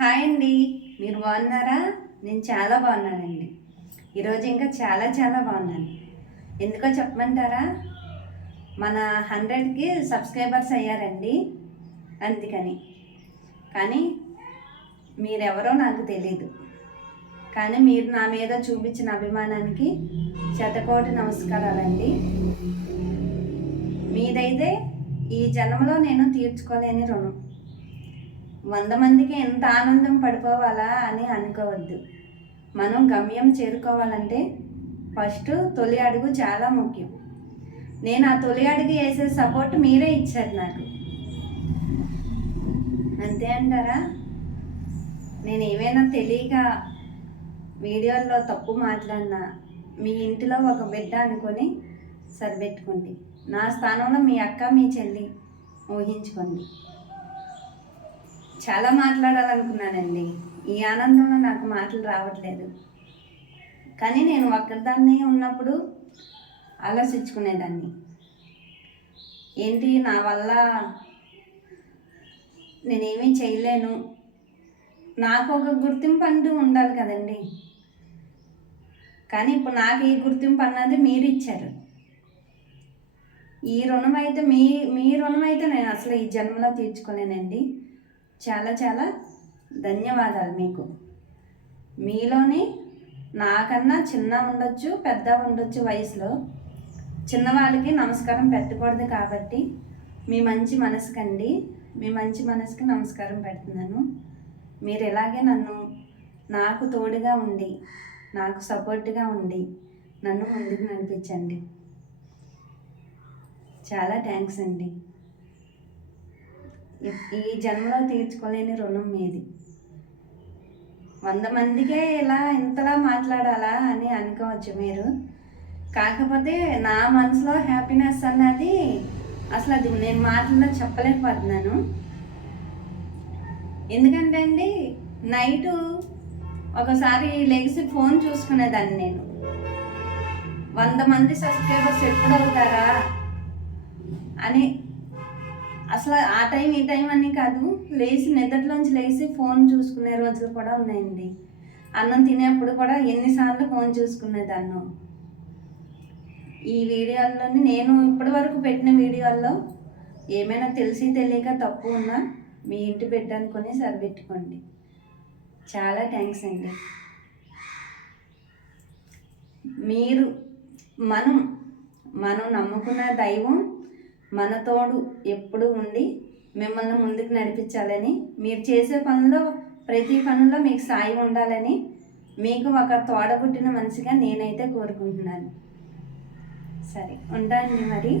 Hi అండి. మీరు బాగున్నారా? నేను చాలా బాగున్నానండి. ఈరోజు ఇంకా చాలా చాలా బాగున్నాను. ఎందుకో చెప్పమంటారా? మన 100కి సబ్స్క్రైబర్స్ అయ్యారండి. అందుకని. కానీ మీరెవరో నాకు తెలీదు. కానీ మీరు నా మీద చూపించిన అభిమానానికి శతకోటి నమస్కారాలండి. మీదైతే ఈ జన్మలో నేను తీర్చుకోలేని రుణం. 100 మందికి ఎంత ఆనందం పడిపోవాలా అని అనుకోవద్దు. మనం గమ్యం చేరుకోవాలంటే ఫస్ట్ తొలి అడుగు చాలా ముఖ్యం. నేను ఆ తొలి అడుగు వేసే సపోర్ట్ మీరే ఇచ్చారు నాకు. అంతే అంటారా? నేను ఏమైనా తెలియక వీడియోల్లో తప్పు మాట్లాడినా మీ ఇంటిలో ఒక బిడ్డ అనుకొని సరిపెట్టుకోండి. నా స్థానంలో మీ అక్క, మీ చెల్లి ఊహించుకోండి. చాలా మాట్లాడాలనుకున్నానండి. ఈ ఆనందంలో నాకు మాటలు రావట్లేదు. కానీ నేను ఒక్కదాన్ని ఉన్నప్పుడు ఆలోచించుకునేదాన్ని. ఏంటి నా వల్ల నేనేమీ చేయలేను, నాకు ఒక గుర్తింపు అంటూ ఉండాలి కదండి. కానీ ఇప్పుడు నాకు ఈ గుర్తింపు అన్నది మీరు ఇచ్చారు. ఈ రుణం అయితే మీ రుణం అయితే నేను అసలు ఈ జన్మలో తీర్చుకోలేనండి. చాలా చాలా ధన్యవాదాలు మీకు. మీలోని నాకన్నా చిన్న ఉండొచ్చు, పెద్ద ఉండొచ్చు వయసులో. చిన్నవాళ్ళకి నమస్కారం పెట్టకూడదు కాబట్టి మీ మంచి మనసుకండి, మీ మంచి మనసుకి నమస్కారం పెడుతున్నాను. మీరు ఎలాగే నాకు తోడుగా ఉండి, నాకు సపోర్ట్గా ఉండి నన్ను ముందుకు నడిపించండి. చాలా థ్యాంక్స్ అండి. ఈ జన్మలో తీర్చుకోలేని రుణం మీది. 100 మందికే ఇలా ఇంతలా మాట్లాడాలా అని అనుకోవచ్చు మీరు. కాకపోతే నా మనసులో హ్యాపీనెస్ అన్నది అసలు అది నేను మాటల్లో చెప్పలేకపోతున్నాను. ఎందుకంటే అండి, నైటు ఒకసారి లెగిసి ఫోన్ చూసుకునేదాన్ని నేను. 100 మంది సబ్స్క్రైబర్స్ ఎప్పుడు అవుతారా అని. అసలు ఆ టైం ఈ టైం అని కాదు, నిద్రలోంచి లేచి ఫోన్ చూసుకునే రోజులు కూడా ఉన్నాయండి. అన్నం తినేప్పుడు కూడా ఎన్నిసార్లు ఫోన్ చూసుకునేదాన్ని. ఈ వీడియోల్లోని నేను ఇప్పటి వరకు పెట్టిన వీడియోల్లో ఏమైనా తెలిసి తెలియక తప్పు ఉన్నా మీ ఇంటి బిడ్డ అనుకొని సరిపెట్టుకోండి. చాలా థ్యాంక్స్ అండి. మీరు మనం నమ్ముకున్న దైవం మన తోడు ఎప్పుడు ఉండి మిమ్మల్ని ముందుకు నడిపించాలని, మీరు చేసే ప్రతి పనుల్లో మీకు సాయం ఉండాలని, మీకు ఒక తోడబుట్టిన మనిషిగా నేనైతే కోరుకుంటున్నాను. సరే, ఉంటానండి మరి.